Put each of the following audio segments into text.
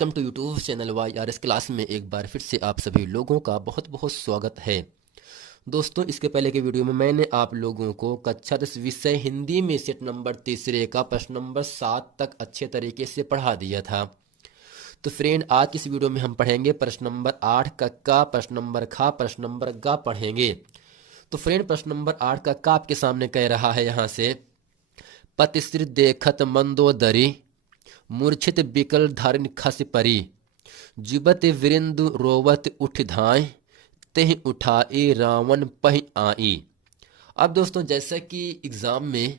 Welcome to YouTube channel YRS class में एक बार फिर से आप सभी लोगों का बहुत बहुत स्वागत है। दोस्तों, इसके पहले के वीडियो में मैंने आप लोगों को कक्षा 10 विषय हिंदी में सेट नंबर तीसरे का प्रश्न नंबर 7 तक अच्छे तरीके से पढ़ा दिया था। तो फ्रेंड, आज की इस वीडियो में हम पढ़ेंगे प्रश्न नंबर 8 का प्रश्न नंबर खा, प्रश्न नंबर गा पढ़ेंगे। तो फ्रेंड, प्रश्न नंबर 8 का आपके सामने कह रहा है यहाँ से, पतिश्री देखत मंदोदरी मूर्छित बिकल धारिन खस परी जुबत वृंद रोवत उठ धाय तेह उठाए रावण पह आई। अब दोस्तों, जैसा कि एग्जाम में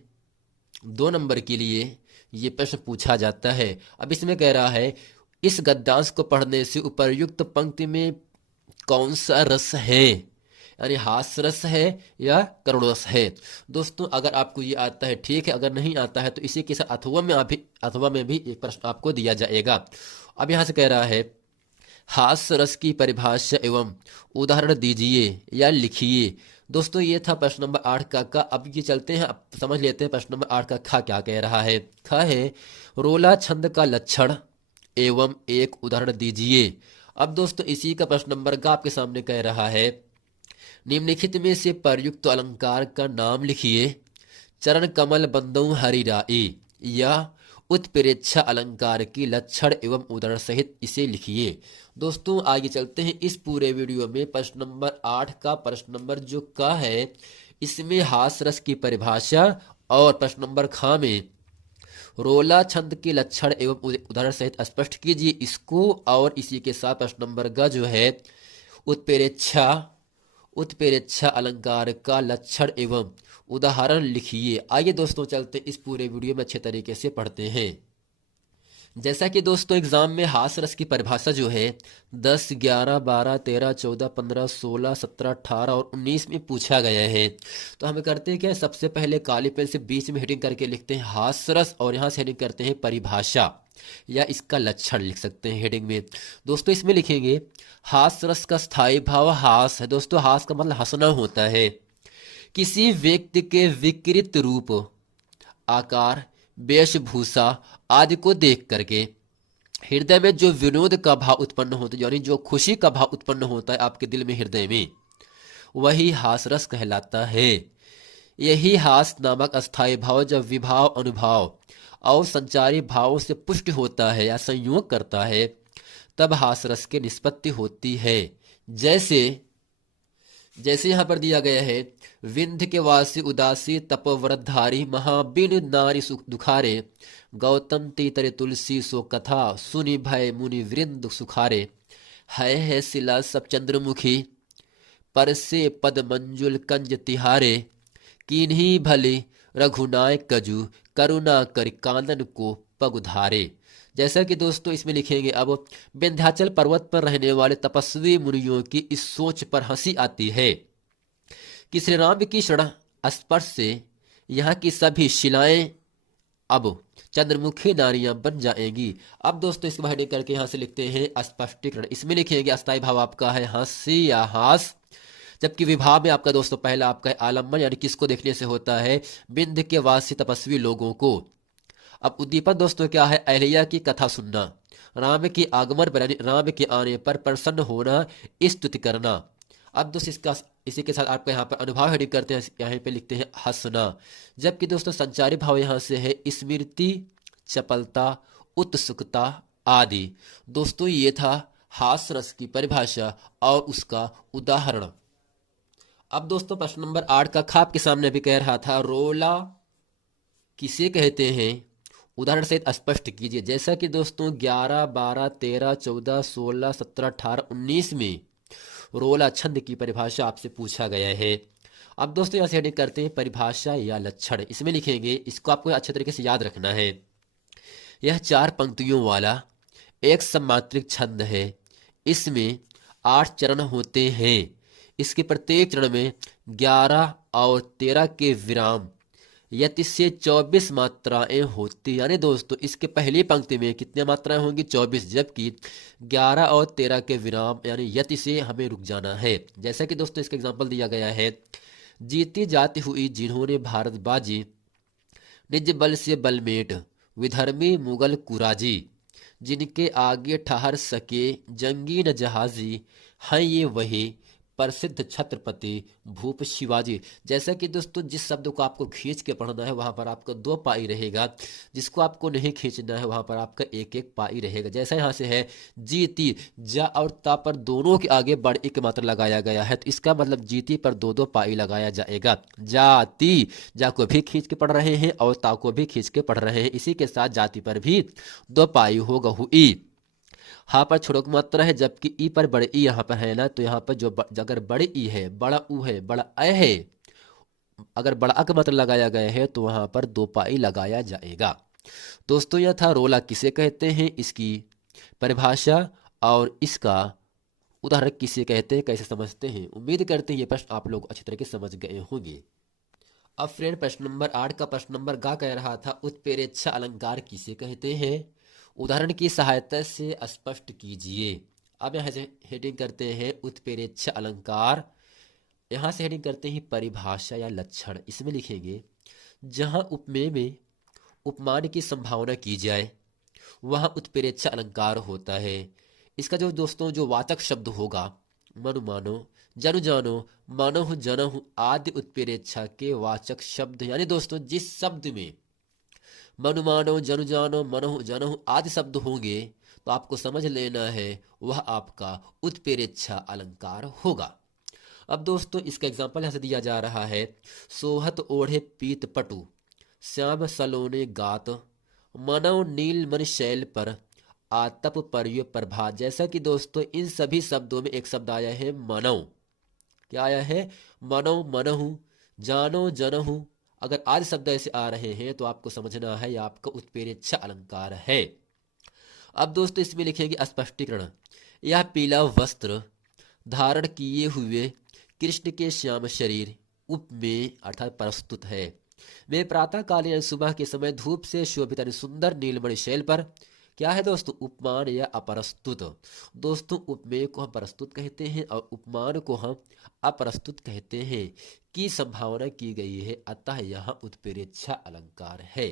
2 नंबर के लिए ये प्रश्न पूछा जाता है। अब इसमें कह रहा है, इस गद्यांश को पढ़ने से उपर्युक्त पंक्ति में कौन सा रस है, यानी हास्य रस है या करुण रस है। दोस्तों, अगर आपको ये आता है ठीक है, अगर नहीं आता है तो इसी के साथ अथवा में भी एक प्रश्न आपको दिया जाएगा। अब यहाँ से कह रहा है, हास्य रस की परिभाषा एवं उदाहरण दीजिए या लिखिए। दोस्तों, ये था प्रश्न नंबर 8 का। अब ये चलते हैं, अब समझ लेते हैं प्रश्न नंबर 8 का खा क्या कह रहा है। खा है, रोला छंद का लक्षण एवं एक उदाहरण दीजिए। अब दोस्तों, इसी का प्रश्न नंबर का आपके सामने कह रहा है, निम्नलिखित में से प्रयुक्त अलंकार का नाम लिखिए। चरण कमल बंदौ हरि राई, या उत्प्रेक्षा अलंकार की लक्षण एवं उदाहरण सहित इसे लिखिए। दोस्तों, आगे चलते हैं इस पूरे वीडियो में। प्रश्न नंबर 8 का प्रश्न नंबर जो का है, इसमें हास रस की परिभाषा और प्रश्न नंबर खा में रोला छंद के लक्षण एवं उदाहरण सहित स्पष्ट कीजिए इसको। और इसी के साथ प्रश्न नंबर का जो है, उत्प्रेक्षा अलंकार का लक्षण एवं उदाहरण लिखिए। आइए दोस्तों, चलते इस पूरे वीडियो में अच्छे तरीके से पढ़ते हैं। जैसा कि दोस्तों, एग्जाम में हास रस की परिभाषा जो है 10, 11, 12, 13, 14, 15, 16, 17, 18 और 19 में पूछा गया है। तो हम करते हैं क्या, सबसे पहले काली पेन से बीच में हेडिंग करके लिखते हैं हास रस, और यहाँ से हेडिंग करते हैं परिभाषा या इसका लक्षण लिख सकते हैं हेडिंग में। दोस्तों, इसमें लिखेंगे हास रस का स्थायी भाव हास है। दोस्तों, हास का मतलब हंसना होता है। किसी व्यक्ति के विकृत रूप, आकार, वेशभूषा आदि को देख करके हृदय में जो विनोद का भाव उत्पन्न होता है, यानी जो खुशी का भाव उत्पन्न होता है आपके दिल में, हृदय में, वही हासरस कहलाता है। यही हास नामक अस्थायी भाव जब विभाव, अनुभाव और संचारी भावों से पुष्ट होता है या संयोग करता है, तब हासरस की निष्पत्ति होती है। जैसे जैसे यहाँ पर दिया गया है, विंध्य के वासी उदासी तपोव्रतधारी महाबिन नारी सुख दुखारे गौतम तीतरे तुलसी सो कथा सुनि भय मुनि वृंद सुखारे है शिला सब चंद्रमुखी पर से पद मंजुल कंज तिहारे किन्हीं भले रघुनाय कजू करुणा कर कानन को पग उधारे। जैसा कि दोस्तों, इसमें लिखेंगे, अब विंध्याचल पर्वत पर रहने वाले तपस्वी मुनियों की इस सोच पर हंसी आती है कि श्री राम की शरण स्पर्श से यहाँ की सभी शिलाएं अब चंद्रमुखी नारियां बन जाएंगी। अब दोस्तों, इसको हेडिंग करके यहाँ से लिखते हैं स्पष्टीकरण। इसमें लिखेंगे अस्थायी भाव आपका है हंसी या हास, जबकि विभाव में आपका दोस्तों पहला आपका है आलम्बन, यानी किसको देखने से होता है, विंध्य के वासी तपस्वी लोगों को। अब उद्दीपन दोस्तों क्या है, अहल्या की कथा सुनना, राम के आगमन पर यानी राम के आने पर प्रसन्न होना, स्तुति करना। अब दोस्तों, इसी के साथ आपका यहाँ पर अनुभाव हेडिंग करते हैं, यहाँ पे लिखते हैं हंसना। जबकि दोस्तों संचारी भाव यहाँ से है स्मृति, चपलता, उत्सुकता आदि। दोस्तों, ये था हास्य रस की परिभाषा और उसका उदाहरण। अब दोस्तों, प्रश्न नंबर 8 का खा आपके सामने भी कह रहा था, रोला किसे कहते हैं, उदाहरण सहित स्पष्ट कीजिए। जैसा कि दोस्तों 11, 12, 13, 14, 16, 17, 18, 19 में रोला छंद की परिभाषा आपसे पूछा गया है। अब दोस्तों, यहाँ से हेडिंग करते हैं परिभाषा या लक्षण। इसमें लिखेंगे, इसको आपको अच्छे तरीके से याद रखना है, यह 4 पंक्तियों वाला एक सम्मात्रिक छंद है। इसमें 8 चरण होते हैं। इसके प्रत्येक चरण में 11 और 13 के विराम यति से 24 मात्राएं होती, यानी दोस्तों इसके पहली पंक्ति में कितनी मात्राएं होंगी, 24, जबकि 11 और 13 के विराम यानी यति से हमें रुक जाना है। जैसा कि दोस्तों इसका एग्जांपल दिया गया है, जीती जाती हुई जिन्होंने भारत बाजी, निज बल से बलमेट विधर्मी मुगल कुराजी, जिनके आगे ठहर सके जंगी न जहाजी, हैं ये वही प्रसिद्ध छत्रपति भूप शिवाजी। जैसा कि दोस्तों जिस शब्द को आपको खींच के पढ़ना है वहां पर आपका 2 पाई रहेगा, जिसको आपको नहीं खींचना है वहां पर आपका 1 पाई रहेगा। जैसा यहाँ से है जीती, जा और ता पर दोनों के आगे बड़ एक मात्रा लगाया गया है, तो इसका मतलब जीती पर 2 पाई लगाया जाएगा। जाति, जा को भी खींच के पढ़ रहे हैं और ता को भी खींच के पढ़ रहे हैं, इसी के साथ जाति पर भी 2 पाई होगा। हुई, हाँ पर छोड़क मात्रा है, जबकि ई पर बड़े ई यहाँ पर है ना, तो यहाँ पर अगर बड़े ई है, बड़ा ऊ है, बड़ा अ है, अगर बड़ा अ का मात्रा लगाया गया है तो वहां पर 2 पाई लगाया जाएगा। दोस्तों यह था रोला किसे कहते हैं, इसकी परिभाषा और इसका उदाहरण किसे कहते हैं, कैसे समझते हैं। उम्मीद करते हैं ये प्रश्न आप लोग अच्छी तरह से समझ गए होंगे। अब फ्रेंड प्रश्न नंबर 8 का प्रश्न नंबर गा कह रहा था उत्प्रेक्षा अलंकार किसे कहते हैं, उदाहरण की सहायता से स्पष्ट कीजिए। अब यहाँ से हेडिंग करते हैं उत्प्रेक्षा अलंकार, यहाँ से हेडिंग करते हैं परिभाषा या लक्षण। इसमें लिखेंगे जहाँ उपमेय में उपमान की संभावना की जाए वहाँ उत्प्रेक्षा अलंकार होता है। इसका जो दोस्तों जो वाचक शब्द होगा मनु मानो, जनु जानो, मानव जनहु आदि उत्प्रेक्षा के वाचक शब्द, यानी दोस्तों जिस शब्द में मनु मानो, जनु जानो, मनहु जनहु आदि शब्द होंगे तो आपको समझ लेना है वह आपका उत्प्रेक्षा अलंकार होगा। अब दोस्तों इसका एग्जाम्पल यहाँ से दिया जा रहा है, सोहत ओढ़े पीत पटु, श्याम सलोने गात, मनव नील मन शैल पर, आतप पर्य प्रभात। जैसा कि दोस्तों इन सभी शब्दों में एक शब्द आया है मनव, क्या आया है, मनव, मनहु, जानो, जनहु। अगर आदि शब्द ऐसे आ रहे हैं तो आपको समझना है यह आपका उत्प्रेक्षा अलंकार है। अब दोस्तों इसमें लिखेंगे स्पष्टीकरण, यह पीला वस्त्र धारण किए हुए कृष्ण के श्याम शरीर उपमेय अर्थात प्रस्तुत है। वे प्रातः काल या सुबह के समय धूप से शोभित यानी सुंदर नीलमणि शैल पर, क्या है दोस्तों, उपमान या अप्रस्तुत। दोस्तों उपमेय को हम प्रस्तुत कहते हैं और उपमान को हम अप्रस्तुत कहते हैं, की संभावना की गई है, अतः यह उत्प्रेक्षा अलंकार है।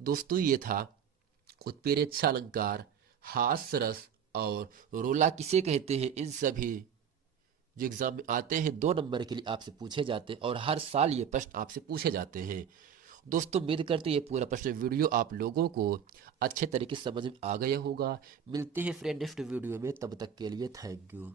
दोस्तों ये था उत्प्रेक्षा अलंकार, हास्य रस और रोला किसे कहते हैं, इन सभी जो एग्जाम में आते हैं 2 नंबर के लिए आपसे पूछे जाते हैं और हर साल ये प्रश्न आपसे पूछे जाते हैं। दोस्तों उम्मीद करते हैं ये पूरा प्रश्न वीडियो आप लोगों को अच्छे तरीके से समझ में आ गया होगा। मिलते हैं फ्रेंड नेक्स्ट वीडियो में, तब तक के लिए थैंक यू।